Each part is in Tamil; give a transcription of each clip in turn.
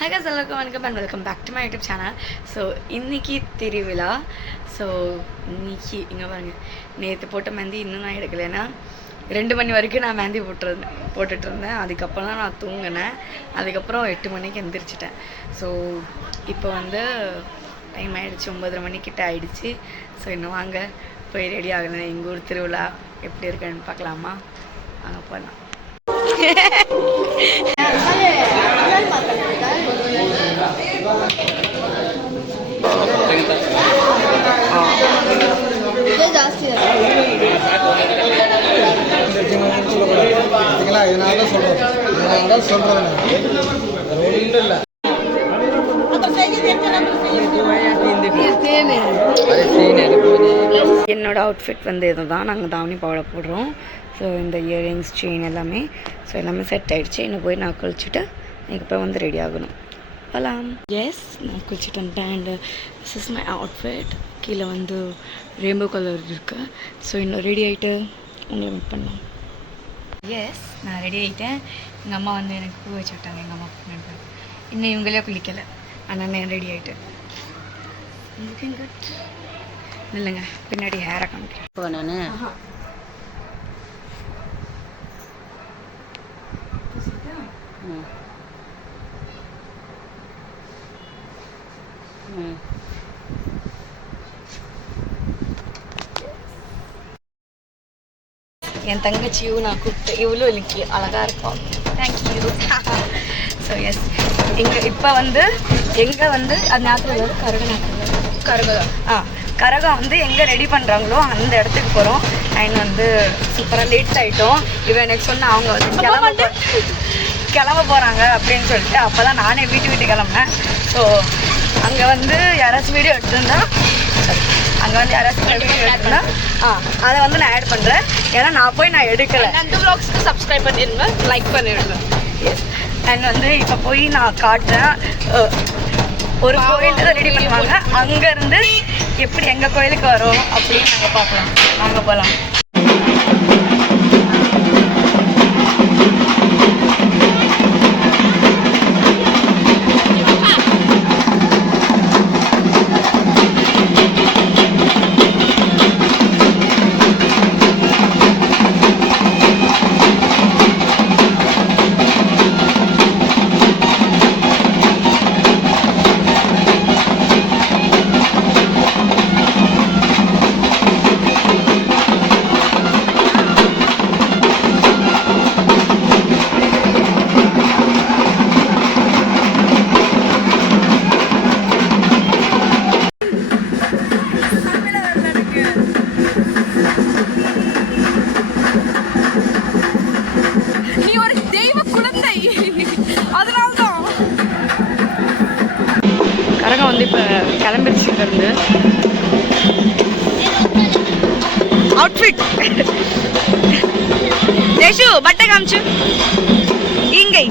Hi guys, welcome and welcome back to my YouTube channel. So இன்னைக்கு திருவிழா. ஸோ இன்னைக்கு இங்கே பாருங்க, நேற்று போட்ட மெஹந்தி இன்னும் நான் எடுக்கலைன்னா 2 மணி வரைக்கும் நான் மெஹந்தி போட்டுட்டு இருந்தேன். அதுக்கப்புறம் தான் நான் தூங்கினேன். அதுக்கப்புறம் 8 மணிக்கு எந்திரிச்சிட்டேன். ஸோ இப்போ வந்து டைம் ஆகிடுச்சு, 9:30 மணிக்கிட்ட ஆகிடுச்சு. ஸோ இன்னும் வாங்க போய் ரெடி ஆகலை. எங்கள் ஊர் திருவிழா எப்படி இருக்குன்னு பார்க்கலாமா? அங்கே போகலாம். என்னோட அவுட்ஃபிட் வந்து இதுதான். நாங்கள் தாவணி பாவாடை போடுறோம். ஸோ இந்த இயரிங்ஸ், செயின் எல்லாமே ஸோ எல்லாமே செட் ஆகிடுச்சு. இன்னும் போய் நான் குளிச்சுட்டு அதுக்கப்புறம் வந்து ரெடி ஆகணும். போகலாம். எஸ், நான் குளிச்சுட்டு வந்துட்டேன். And this is my outfit. கீழே வந்து ரெயின்போ கலர் இருக்குது. ஸோ இன்னும் ரெடி ஆகிட்டு உங்களை மீட் பண்ணலாம். எஸ், நான் ரெடி ஆகிட்டேன். எங்கள் அம்மா வந்து எனக்கு பூ வச்சு விட்டாங்க. எங்கள் அம்மா பொண்ணு இன்னும் இவங்களே குளிக்கலை. ஆனால் நான் ரெடி ஆகிட்டேன். Looking good. இல்லைங்க, பின்னாடி ஹேரை காமிக்கிறேன். இப்போ நான் என் தங்கச்சியும் நான் கூப்பிட்டு இவ்வளோ இன்னைக்கு அழகாக இருக்கும். தேங்க்யூ. ஸோ எஸ், இப்போ வந்து எங்கே வந்து அது ஞாபகம் கரகம் கரகம் வந்து எங்கே ரெடி பண்ணுறாங்களோ அந்த இடத்துக்கு போகிறோம். அண்ட் வந்து சூப்பராக லேட் ஆகிட்டோம். இவன் எனக்கு சொன்ன அவங்க வந்து கிளம்ப போகிறாங்க அப்படின்னு சொல்லிட்டு அப்போ தான் நானே வீட்டு கிளம்புனேன். ஸோ அங்கே வந்து யாராச்சும் வீடியோ எடுத்துருந்தா அதை வந்து நான் ஆட் பண்ணுறேன். ஏன்னா நான் போய் நான் எடுக்கலை. அந்த வ்ளாக்ஸ்க்கு சப்ஸ்கிரைப் பண்ணிடுங்க, லைக் பண்ணிடுங்க. எஸ், அண்ட் வந்து இப்போ போய் நான் காட்டுறேன். ஒரு கோயில் தான் ரெடி பண்ணுவாங்க. அங்கேருந்து எப்படி எங்கள் கோயிலுக்கு வரும் அப்படின்னு நாங்கள் பார்க்கலாம். வாங்க போகலாம். கரகம் வந்து இப்போ கிளம்பிடுச்சுங்கிறது அவுட்ஃபிட். ஜெஷு பட்டை காமிச்சு இங்கை.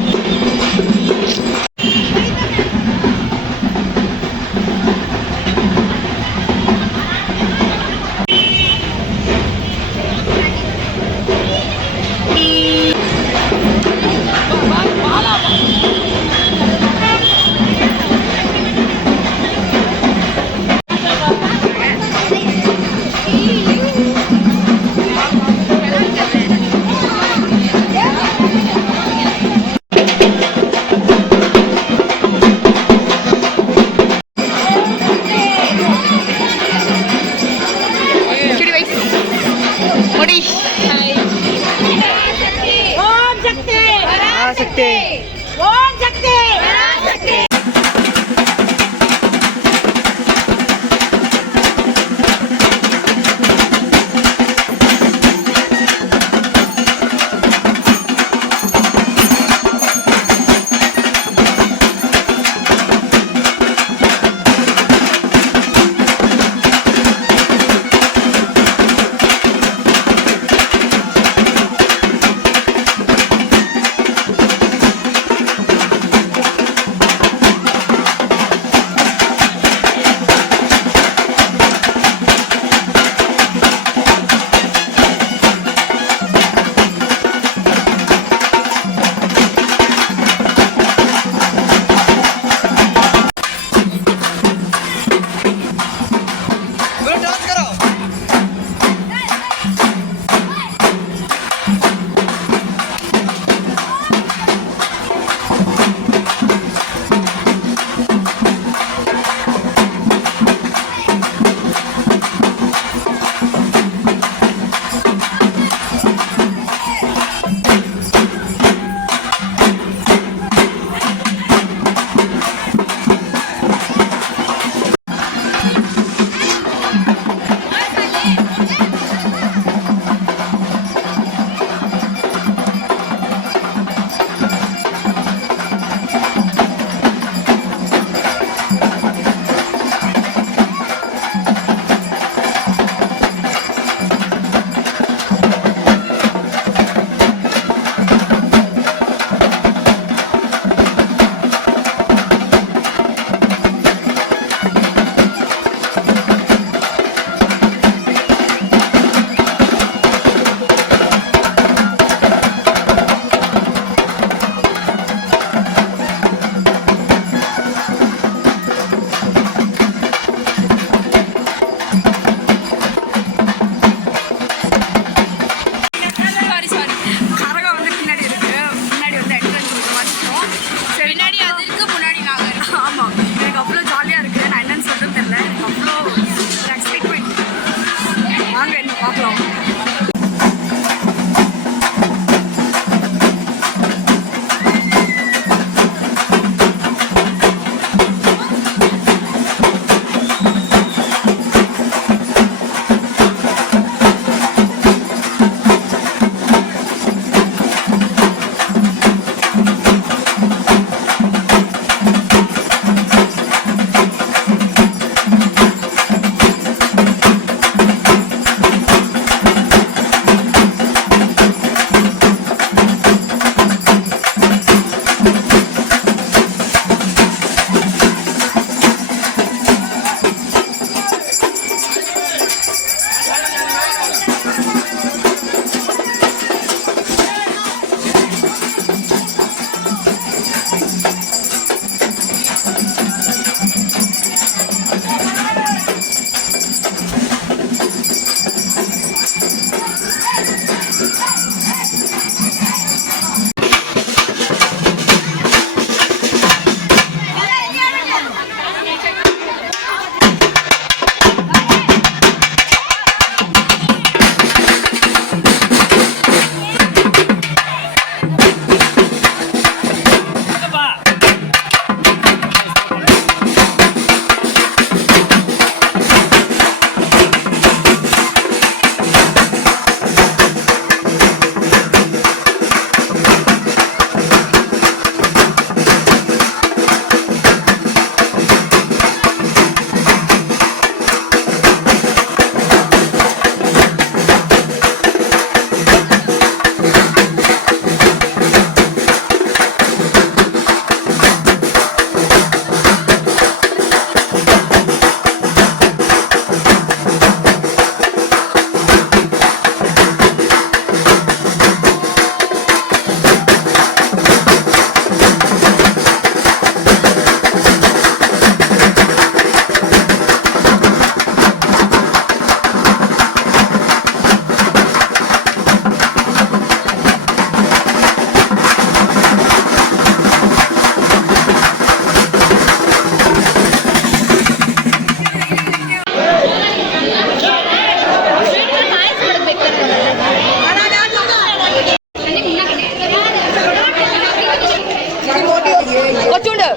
கொஞ்சோண்டு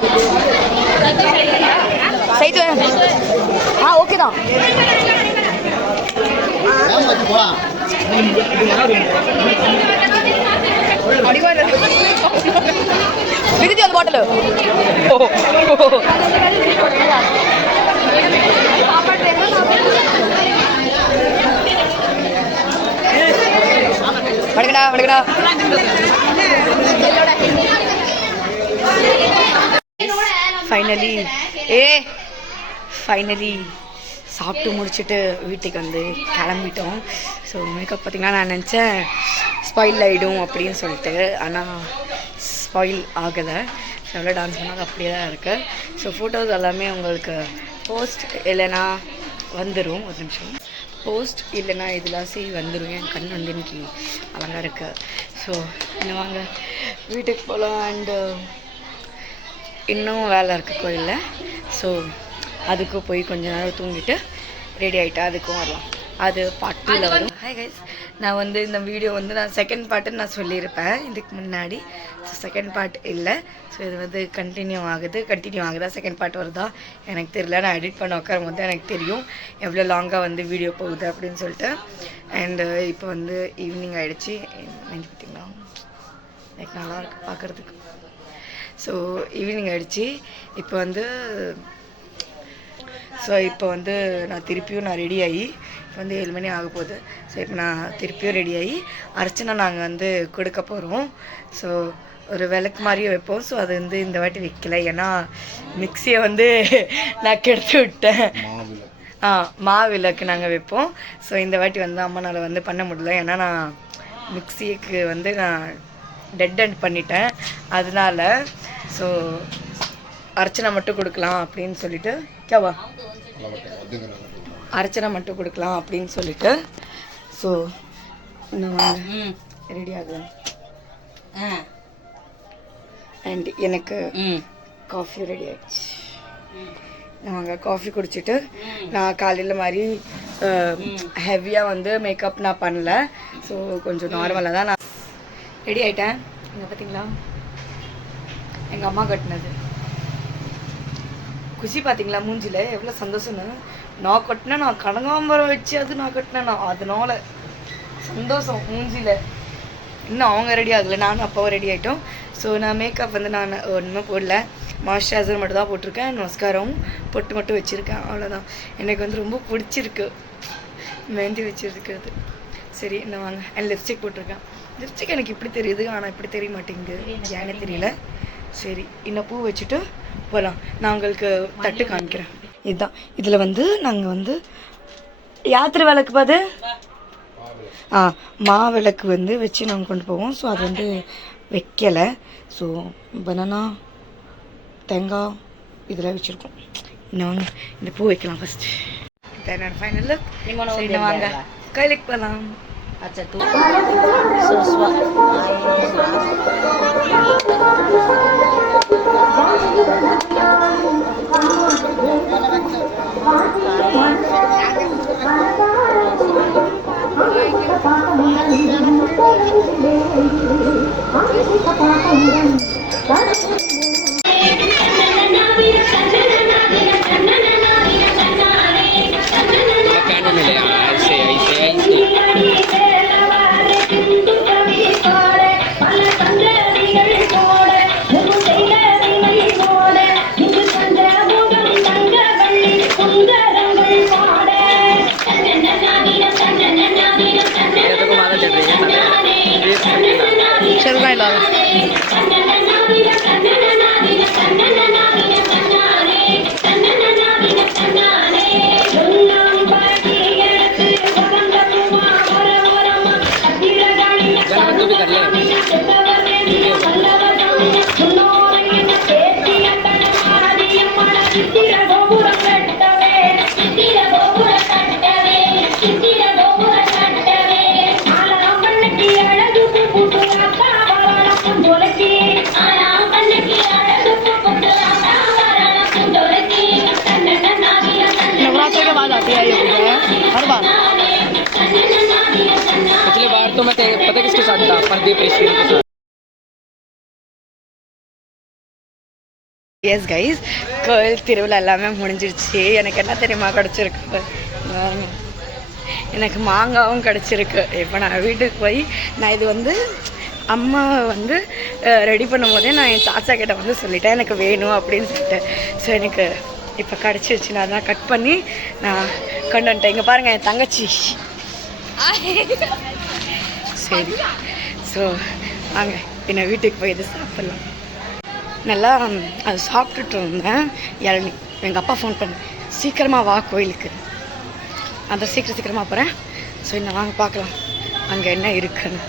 சைட்டு ஓகே தான் விடுதி அந்த பாட்டில் வணக்கடா வணக்கடா ஃபைனலி சாப்பிட்டு முடிச்சுட்டு வீட்டுக்கு வந்து கிளம்பிட்டோம். ஸோ மேக்கப் பார்த்திங்கன்னா நான் நினச்சேன் ஸ்பாயில் ஆகிடும் அப்படின்னு சொல்லிட்டு, ஆனால் ஸ்பாயில் ஆகலை. ஸோ எவ்வளோ டான்ஸ் பண்ணால் அப்படியே தான் இருக்குது. ஸோ ஃபோட்டோஸ் எல்லாமே உங்களுக்கு போஸ்ட் இல்லைனா வந்துடும். ஒரு நிமிஷம், போஸ்ட் இல்லைனா இதெல்லாம் வந்துடும். என் கண் வந்து இன்னைக்கு அழகாக இருக்குது. ஸோ இன்னும் வாங்க வீட்டுக்கு போகலாம். அண்டு இன்னும் வேலை இருக்குது கோயிலில். ஸோ அதுக்கும் போய் கொஞ்ச நேரம் தூங்கிட்டு ரெடி ஆகிட்டா அதுக்கும் வரலாம். அது பார்ட் 2ல வரும். ஹாய் கைஸ், நான் வந்து இந்த வீடியோ வந்து நான் செகண்ட் பார்ட்டுன்னு நான் சொல்லியிருப்பேன் இதுக்கு முன்னாடி. ஸோ செகண்ட் பார்ட் இல்லை. ஸோ இது வந்து கண்டினியூ ஆகுதா செகண்ட் பார்ட் வருதா எனக்கு தெரியல. நான் எடிட் பண்ண உட்காரும் போது எனக்கு தெரியும் எவ்வளோ லாங்காக வந்து வீடியோ போகுது அப்படின்னு சொல்லிட்டு. அண்டு இப்போ வந்து ஈவினிங் ஆகிடுச்சி. பார்த்தீங்களா லைக் நல்லாயிருக்கு பார்க்குறதுக்கு. ஸோ ஈவினிங் ஆகிடுச்சி. இப்போ வந்து நான் திருப்பியும் ரெடி ஆகி இப்போ வந்து 7 மணி ஆக போகுது. ஸோ இப்போ நான் திருப்பியும் ரெடி ஆகி அர்ச்சனை நாங்கள் வந்து கொடுக்க போகிறோம். ஸோ ஒரு விளக்கு மாதிரியும் வைப்போம். ஸோ அது வந்து இந்த வாட்டி வைக்கல, ஏன்னா மிக்சியை வந்து நான் கெடுத்து விட்டேன். மாவிளக்கு நாங்கள் வைப்போம். ஸோ இந்த வாட்டி வந்து அம்மானால் வந்து பண்ண முடியல, ஏன்னா நான் மிக்சிக்கு வந்து நான் டெட் அண்ட் பண்ணிட்டேன். அதனால ஸோ அர்ச்சனை மட்டும் கொடுக்கலாம் அப்படின்னு சொல்லிட்டு அர்ச்சனை மட்டும் கொடுக்கலாம் அப்படின்னு சொல்லிட்டு ஸோ இன்னும் ரெடி ஆகலாம். அண்ட் எனக்கு காஃபி ரெடி ஆகிடுச்சு. நாங்கள் காஃபி குடிச்சிட்டு நான் காலையில் மாதிரி ஹெவியாக வந்து மேக்கப் நான் பண்ணல. ஸோ கொஞ்சம் நார்மலாக தான் நான் ரெடி ஆகிட்டேன். இங்கே பார்த்தீங்களா எங்கள் அம்மா கட்டினது குஷி பார்த்தீங்களா மூஞ்சில் எவ்வளோ சந்தோஷம்னு. நான் கட்டினேன், நான் கனகாம்பரம் வச்சு அது நான் கட்டினேன். அதனால சந்தோஷம் மூஞ்சியில். இன்னும் அவங்க ரெடி ஆகலை, நானும் அப்பாவும் ரெடி ஆகிட்டோம். ஸோ நான் மேக்கப் வந்து நான் ஒன்றுமே போடல, மாய்ஸ்சரைசர் மட்டும் தான் போட்டிருக்கேன். நமஸ்காரம் பொட்டு மட்டும் வச்சுருக்கேன், அவ்வளோதான். எனக்கு வந்து ரொம்ப பிடிச்சிருக்கு மெஹந்தி வச்சுருக்கிறது. சரி இன்னும் வாங்க. அண்ட் லிப்ஸ்டிக் போட்டிருக்கேன். லிப்ஸ்டிக் எனக்கு இப்படி தெரியுது, ஆனால் இப்படி தெரிய மாட்டேங்குது, ஏன்னு தெரியல. சரி இன்னும் பூ வச்சுட்டு போகலாம். நான் உங்களுக்கு தட்டு காமிக்கிறேன். இதுதான் இதில் வந்து நாங்கள் வந்து யாத்திரை விளக்கு பாது மாவிளக்கு வந்து வச்சு நாங்கள் கொண்டு போவோம். ஸோ அது வந்து வைக்கலை. ஸோ பனானா தேங்காய் இதெல்லாம் வச்சுருக்கோம். இன்னும் இந்த பூ வைக்கலாம் ஃபஸ்ட்டு. என்னோட ஃபைனல் லுக். வாங்க கையிலுக்கு போகலாம். अच्छा तू सोसवा पिछले बार तो मैं पता किसके साथ था, प्रदीप ऋषि के साथ। எஸ் கைஸ், கோயில் திருவிழா எல்லாமே முடிஞ்சிருச்சு. எனக்கு என்ன தெரியுமா கிடச்சிருக்கு, எனக்கு மாங்காவும் கிடச்சிருக்கு. இப்போ நான் வீட்டுக்கு போய் நான் இது வந்து அம்மா வந்து ரெடி பண்ணும் போதே நான் என் சாச்சா கிட்ட வந்து சொல்லிட்டேன் எனக்கு வேணும் அப்படின்னு சொல்லிட்டு. ஸோ எனக்கு இப்போ கிடச்சிருச்சு. நான் அதெல்லாம் கட் பண்ணி நான் கொண்டு வந்துட்டேன். இங்கே பாருங்கள் என் தங்கச்சி. சரி, ஸோ வாங்க பின்ன வீட்டுக்கு போய் இது சாப்பிட்லாம். நல்லா அது சாப்பிட்டுட்டு இருந்தேன் இளநி. எங்கள் அப்பா ஃபோன் பண்ணு, சீக்கிரமாக வா கோயிலுக்கு. அந்த சீக்கிரமாக போகிறேன். ஸோ இன்னும் வாங்க பார்க்கலாம் அங்கே என்ன இருக்குன்னு.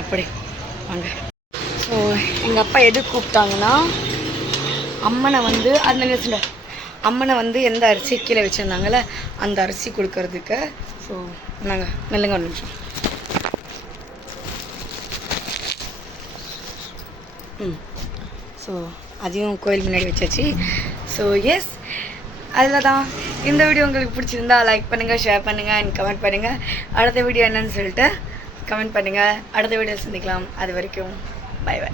அப்படி வாங்க. ஸோ எங்கள் அப்பா எது கூப்பிட்டாங்கன்னா அம்மனை வந்து அந்த நிமிஷம் அம்மனை வந்து எந்த அரிசி கீழே வச்சுருந்தாங்களே அந்த அரிசி கொடுக்கறதுக்கு. ஸோ நாங்கள் நெல்லுங்க ஒரு நிமிஷம். ஸோ அதையும் கோயில் முன்னாடி வச்சாச்சு. ஸோ எஸ், அதில் தான் இந்த வீடியோ உங்களுக்கு பிடிச்சிருந்தா லைக் பண்ணுங்கள், ஷேர் பண்ணுங்கள் அண்ட் கமெண்ட் பண்ணுங்கள். அடுத்த வீடியோ என்னன்னு சொல்லிட்டு கமெண்ட் பண்ணுங்கள். அடுத்த வீடியோ சந்திக்கலாம். அது வரைக்கும் பை பை.